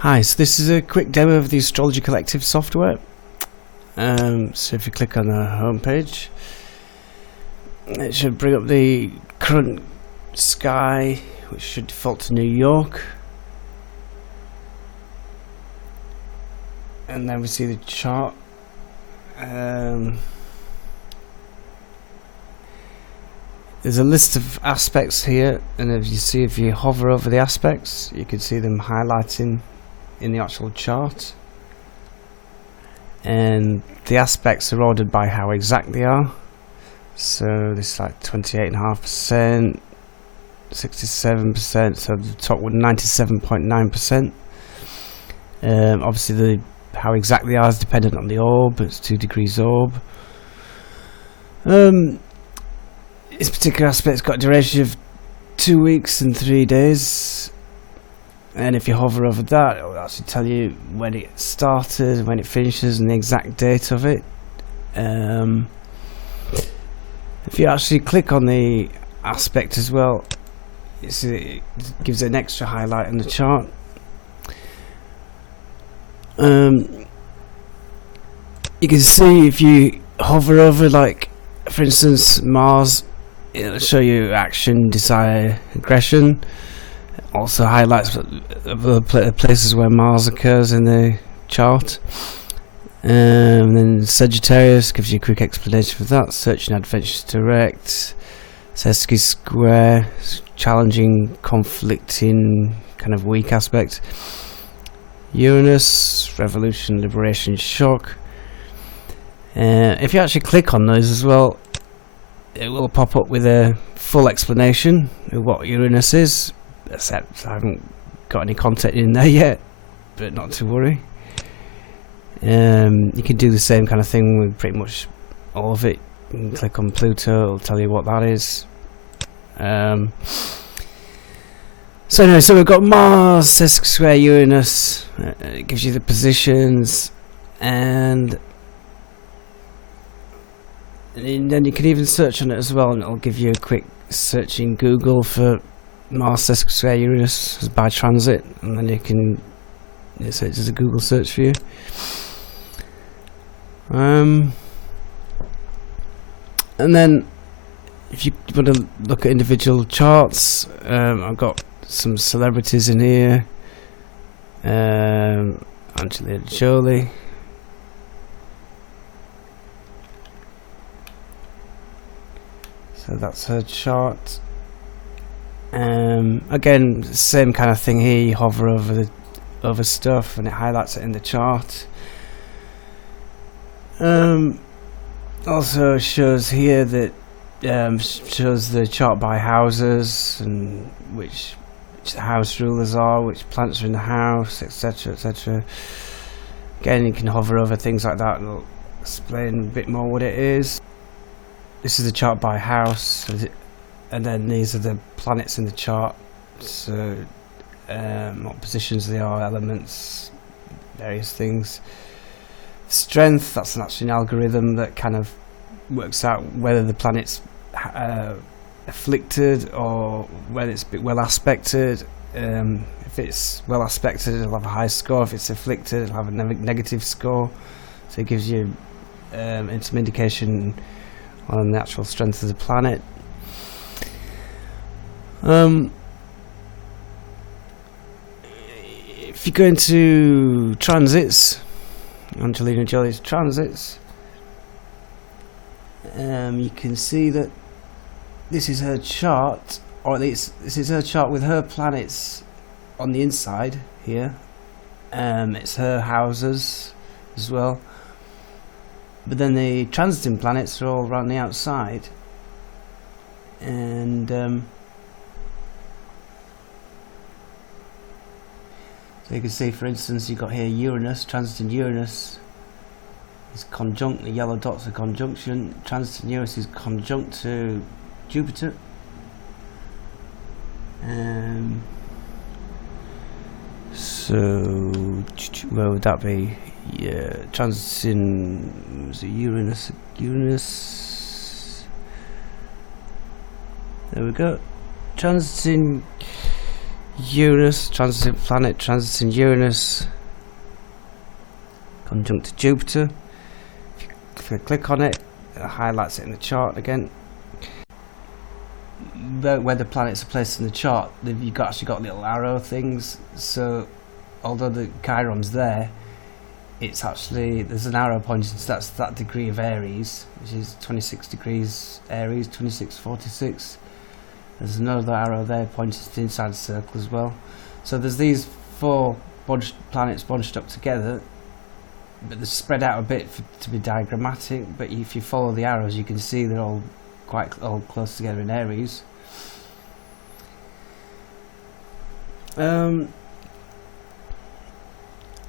Hi, so this is a quick demo of the Astrology Collective software. So if you click on the home page, it should bring up the current sky, which should default to New York. And then we see the chart. There's a list of aspects here, and if you hover over the aspects, you can see them highlighting in the actual chart. And the aspects are ordered by how exact they are. So this is like 28.5%, 67%, so the top one 97.9%. Obviously how exact they are is dependent on the orb. It's 2 degrees orb. This particular aspect's got a duration of 2 weeks and 3 days. And if you hover over that, it will actually tell you when it started, when it finishes, and the exact date of it. If you actually click on the aspect as well, it gives it an extra highlight in the chart. You can see if you hover over, like for instance Mars, it'll show you action, desire, aggression. Also highlights the places where Mars occurs in the chart. And then Sagittarius gives you a quick explanation for that. Searching Adventures Direct. Sesky Square, challenging, conflicting, kind of weak aspect. Uranus, Revolution, Liberation, Shock. If you actually click on those as well, it will pop up with a full explanation of what Uranus is. Except I haven't got any content in there yet, but not to worry. You can do the same kind of thing with pretty much all of it. You can click on Pluto, it'll tell you what that is. So anyway, so we've got Mars, Sesky Square, Uranus. It gives you the positions, and then you can even search on it as well, and it'll give you a quick search in Google for Mars, Sesky Square, Uranus by transit, and then you can so it does a Google search for you. And then if you want to look at individual charts, I've got some celebrities in here. Angelina Jolie. So that's her chart. Again, same kind of thing here. You hover over stuff and it highlights it in the chart. Also shows here that shows the chart by houses and which the house rulers are, which planets are in the house, etc., etc. Again, you can hover over things like that and it'll explain a bit more what it is. This is the chart by house. And then these are the planets in the chart, so what positions they are, elements, various things. Strength, that's actually an algorithm that kind of works out whether the planet's afflicted or whether it's a bit well aspected. If it's well aspected, it'll have a high score. If it's afflicted, it'll have a negative score. So it gives you some indication on the actual strength of the planet. If you go into transits, Angelina Jolie's transits, you can see that this is her chart, or at least this is her chart with her planets on the inside here. It's her houses as well, but then the transiting planets are all around the outside, and so you can see, for instance, you've got here Uranus, transiting Uranus is conjunct, the yellow dots are conjunction, transiting Uranus is conjunct to Jupiter. So, where would that be? Yeah, transiting, was it Uranus? There we go. Transiting Uranus, transiting planet, transiting Uranus, conjunct Jupiter. If you click on it, it highlights it in the chart again. Where the planets are placed in the chart, you've actually got little arrow things. So, although the Chiron's there, it's actually, there's an arrow pointing to that degree of Aries, which is 26 degrees Aries, 2646. There's another arrow there pointing to the inside circle as well. So there's these 4 planets bunched up together, but they're spread out a bit to be diagrammatic. But if you follow the arrows, you can see they're all all close together in Aries. And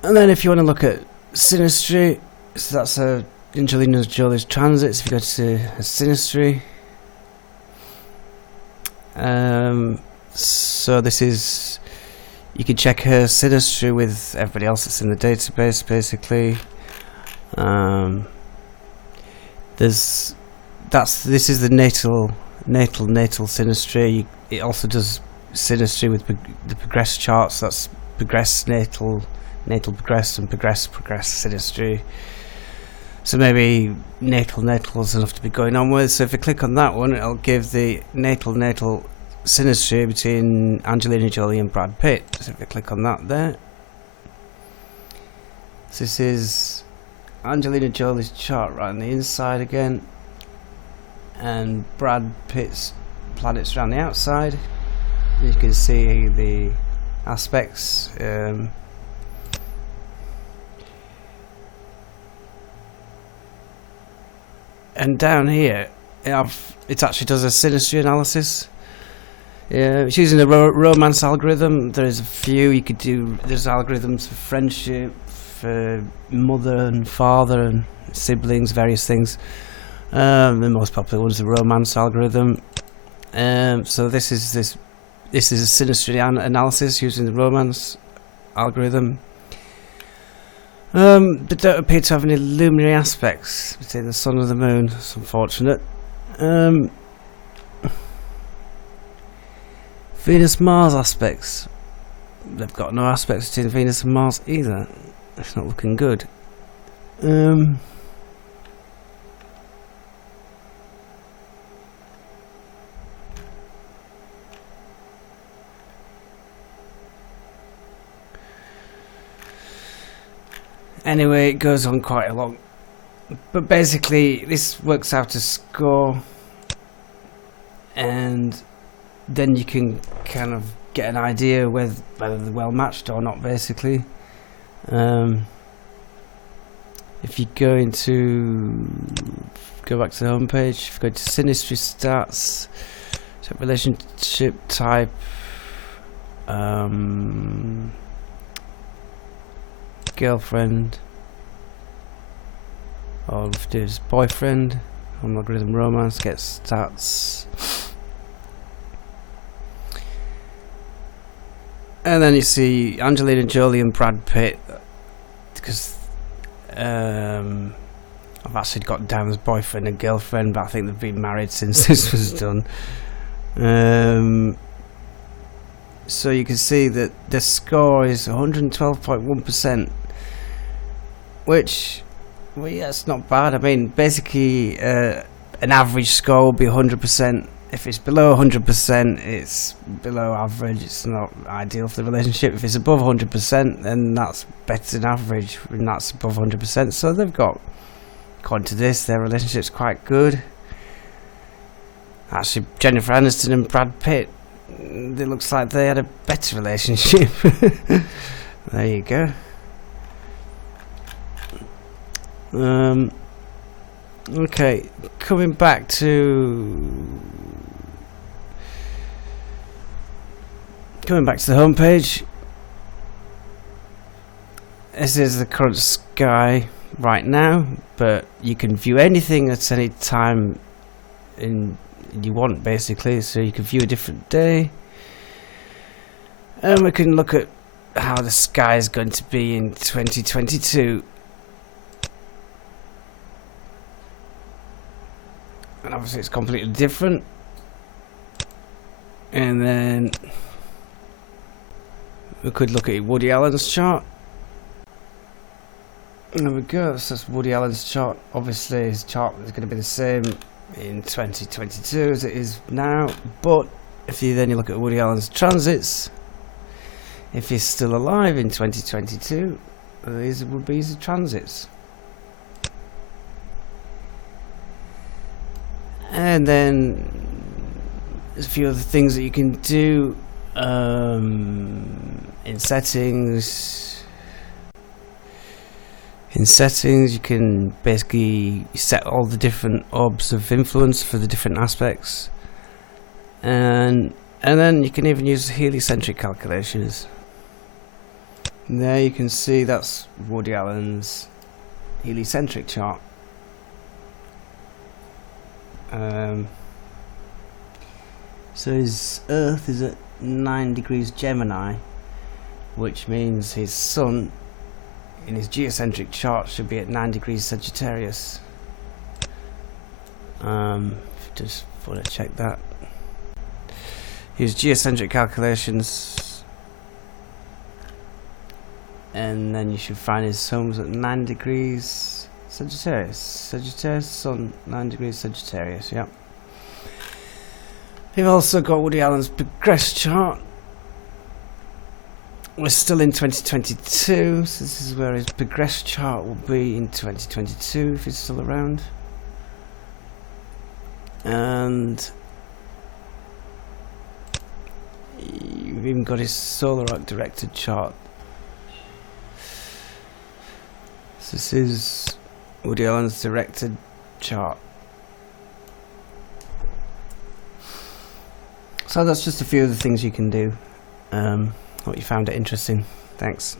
then if you want to look at synastry, so that's Angelina Jolie's transits. If you go to her synastry, so this is, you can check her synastry with everybody else that's in the database, basically. This is the natal synastry. It also does synastry with the progress charts. That's progress natal progress, and progress synastry. So maybe natal is enough to be going on with. So if you click on that one, it'll give the natal synastry between Angelina Jolie and Brad Pitt. So if you click on that there, so this is Angelina Jolie's chart right on the inside again, and Brad Pitt's planets around the outside. You can see the aspects. And down here, it actually does a synastry analysis. It's using the romance algorithm. There's a few you could do. There's algorithms for friendship, for mother and father and siblings, various things. The most popular one is the romance algorithm. So this is a synastry analysis using the romance algorithm. They don't appear to have any luminary aspects between the sun and the moon. It's unfortunate. Venus-Mars aspects. They've got no aspects between Venus and Mars either. It's not looking good. Anyway, it goes on quite a lot, but basically this works out a score, and then you can kind of get an idea whether they're well matched or not, basically. If you go back to the home page, if you go to synastry stats, so relationship type, girlfriend, or if there's boyfriend, on logarithm romance, get stats, and then you see Angelina Jolie and Brad Pitt, because I've actually got down as boyfriend and girlfriend, but I think they've been married since this was done. So you can see that the score is 112.1%, which, well, yeah, it's not bad. I mean, basically, an average score will be 100%. If it's below 100%, it's below average. It's not ideal for the relationship. If it's above 100%, then that's better than average, and that's above 100%. So they've got, according to this, their relationship's quite good. Actually, Jennifer Aniston and Brad Pitt, it looks like they had a better relationship. There you go. Okay, coming back to the home page. This is the current sky right now, but you can view anything at any time you want, basically. So you can view a different day, and we can look at how the sky is going to be in 2022. And obviously it's completely different. And then We could look at Woody Allen's chart. There we go, so that's Woody Allen's chart. Obviously his chart is going to be the same in 2022 as it is now, but if you look at Woody Allen's transits, if he's still alive in 2022, these would be his transits. And then there's a few other things that you can do in settings. In settings, you can basically set all the different orbs of influence for the different aspects, and then you can even use heliocentric calculations. And there you can see that's Woody Allen's heliocentric chart. So his Earth is at 9 degrees Gemini, which means his Sun in his geocentric chart should be at 9 degrees Sagittarius. Just want to check that. Use geocentric calculations, and then you should find his Sun at 9 degrees Sagittarius. Sagittarius, Sun, 9 degrees Sagittarius, yep. We've also got Woody Allen's progress chart. We're still in 2022, so this is where his progress chart will be in 2022 if he's still around. And you've even got his solar arc directed chart. So this is Woody Allen's directed chart. So that's just a few of the things you can do. Hope you found it interesting. Thanks.